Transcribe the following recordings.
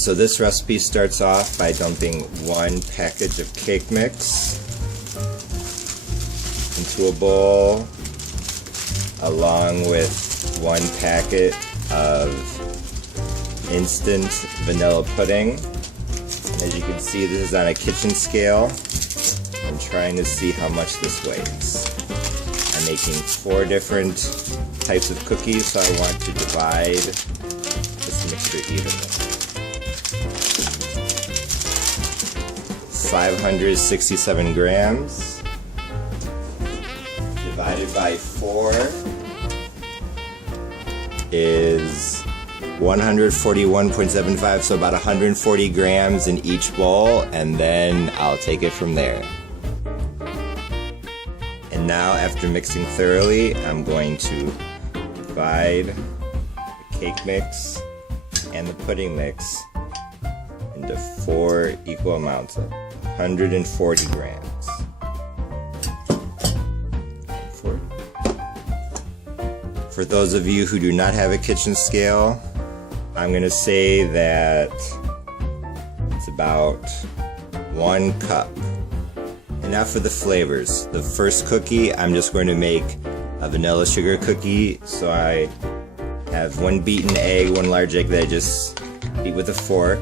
So this recipe starts off by dumping 1 package of cake mix into a bowl, along with 1 packet of instant vanilla pudding. As you can see, this is on a kitchen scale. I'm trying to see how much this weighs. I'm making 4 different types of cookies, so I want to divide this mixture evenly. 567 grams divided by 4 is 141.75, so about 140 grams in each bowl, and then I'll take it from there. And now, after mixing thoroughly, I'm going to divide the cake mix and the pudding mix into 4 equal amounts of 140 grams. For those of you who do not have a kitchen scale, I'm going to say that it's about 1 cup. And now for the flavors. The first cookie, I'm just going to make a vanilla sugar cookie. So I have 1 beaten egg, 1 large egg that I just beat with a fork,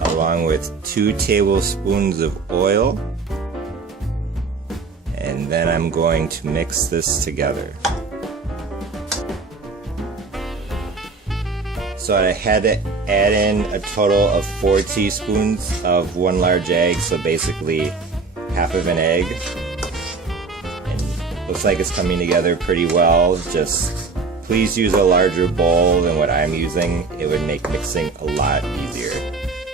along with 2 tablespoons of oil. And then I'm going to mix this together. So I had to add in a total of 4 teaspoons of 1 large egg, so basically half of an egg. And it looks like it's coming together pretty well. Just please use a larger bowl than what I'm using. It would make mixing a lot easier.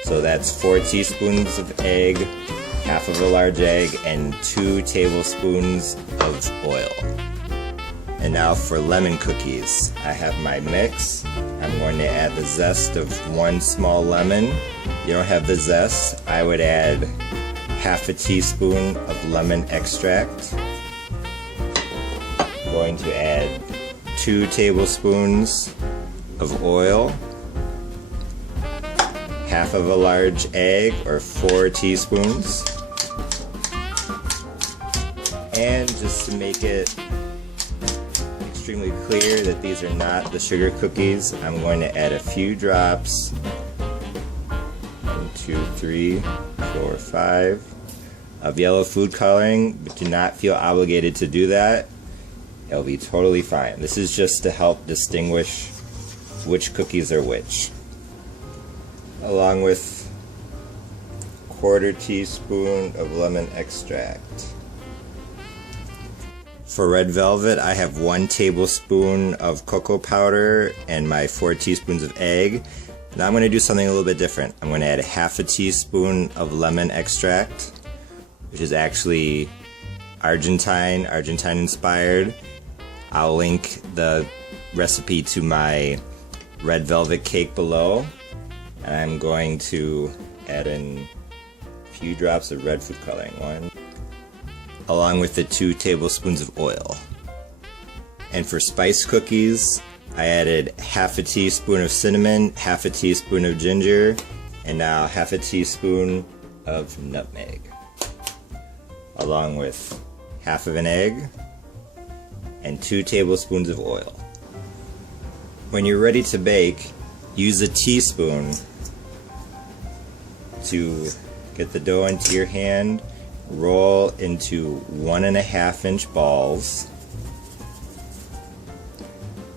So that's 4 teaspoons of egg, half of a large egg, and 2 tablespoons of oil. And now for lemon cookies. I have my mix. I'm going to add the zest of 1 small lemon. If you don't have the zest, I would add half a teaspoon of lemon extract. I'm going to add 2 tablespoons of oil, half of a large egg, or 4 teaspoons. And just to make it extremely clear that these are not the sugar cookies, I'm going to add a few drops, 1, 2, 3, 4, 5, of yellow food coloring, but do not feel obligated to do that. It'll be totally fine. This is just to help distinguish which cookies are which. Along with 1/4 teaspoon of lemon extract. For red velvet, I have 1 tablespoon of cocoa powder and my 4 teaspoons of egg. Now I'm going to do something a little bit different. I'm going to add half a teaspoon of lemon extract, which is actually Argentine inspired. I'll link the recipe to my red velvet cake below. And I'm going to add in a few drops of red food coloring. 1. Along with the 2 tablespoons of oil. And for spice cookies, I added half a teaspoon of cinnamon, half a teaspoon of ginger, and now half a teaspoon of nutmeg. Along with half of an egg and 2 tablespoons of oil. When you're ready to bake, use a teaspoon to get the dough into your hand. Roll into 1.5-inch balls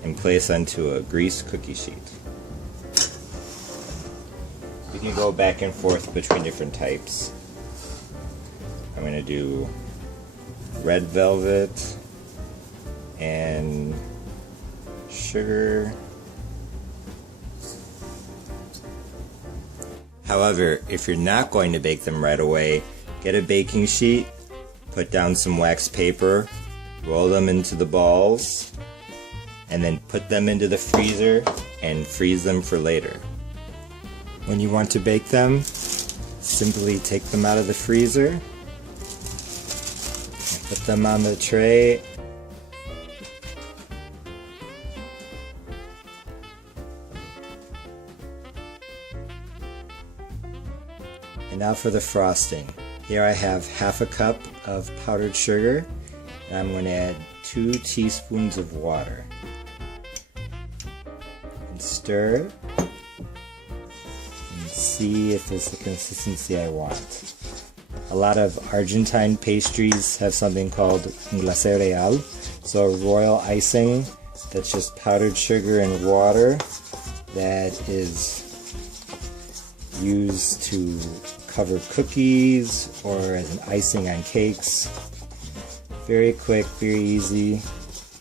and place onto a greased cookie sheet. You can go back and forth between different types. I'm going to do red velvet and sugar. However, if you're not going to bake them right away, get a baking sheet, put down some wax paper, roll them into the balls, and then put them into the freezer and freeze them for later. When you want to bake them, simply take them out of the freezer, put them on the tray, And now for the frosting. Here I have half a cup of powdered sugar, and I'm going to add 2 teaspoons of water. And stir, and see if it's the consistency I want. A lot of Argentine pastries have something called un glacé real, so royal icing that's just powdered sugar and water that is used to cover cookies or as an icing on cakes. Very quick, very easy.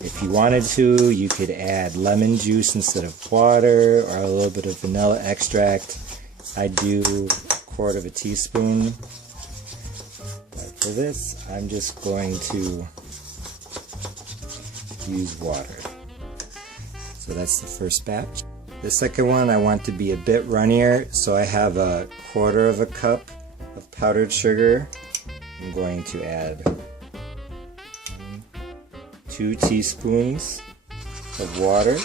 If you wanted to, you could add lemon juice instead of water or a little bit of vanilla extract. I do 1/4 teaspoon. But for this, I'm just going to use water. So that's the first batch. The second one I want to be a bit runnier, so I have a 1/4 cup of powdered sugar. I'm going to add 2 teaspoons of water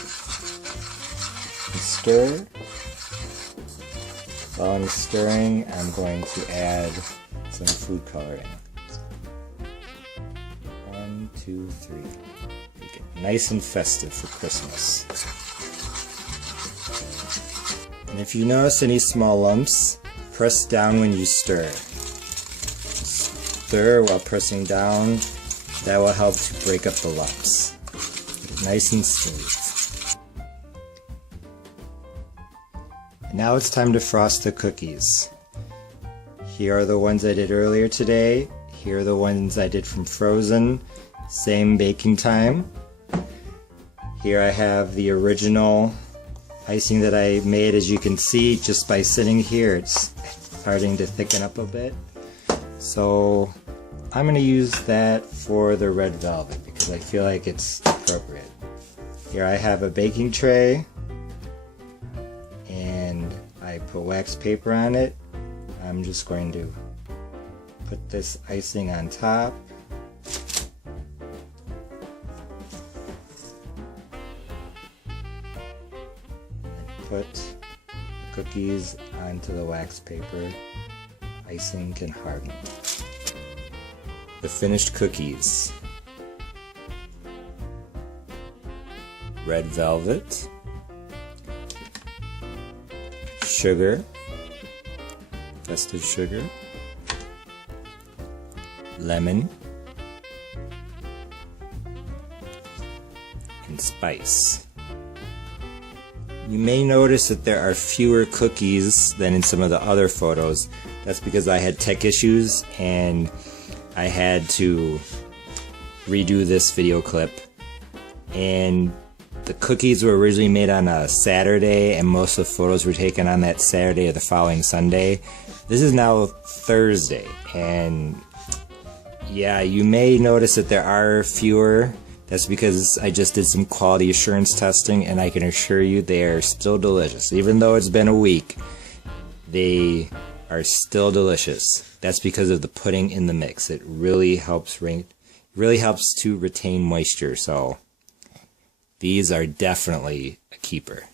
and stir. While I'm stirring, I'm going to add some food coloring. 1, 2, 3. Make it nice and festive for Christmas. And if you notice any small lumps, press down when you stir. Stir while pressing down. That will help to break up the lumps. Get it nice and smooth. And now it's time to frost the cookies. Here are the ones I did earlier today. Here are the ones I did from frozen. Same baking time. Here I have the original icing that I made. As you can see, just by sitting here, it's starting to thicken up a bit. So I'm going to use that for the red velvet because I feel like it's appropriate. Here I have a baking tray and I put wax paper on it. I'm just going to put this icing on top. Put the cookies onto the wax paper. Icing can harden. The finished cookies. Red velvet. Sugar. Festive sugar. Lemon. And spice. You may notice that there are fewer cookies than in some of the other photos. That's because I had tech issues and I had to redo this video clip. And the cookies were originally made on a Saturday and most of the photos were taken on that Saturday or the following Sunday. This is now Thursday, and yeah, you may notice that there are fewer. That's because I just did some quality assurance testing, and I can assure you they are still delicious. Even though it's been a week, they are still delicious. That's because of the pudding in the mix. It really helps to retain moisture. So these are definitely a keeper.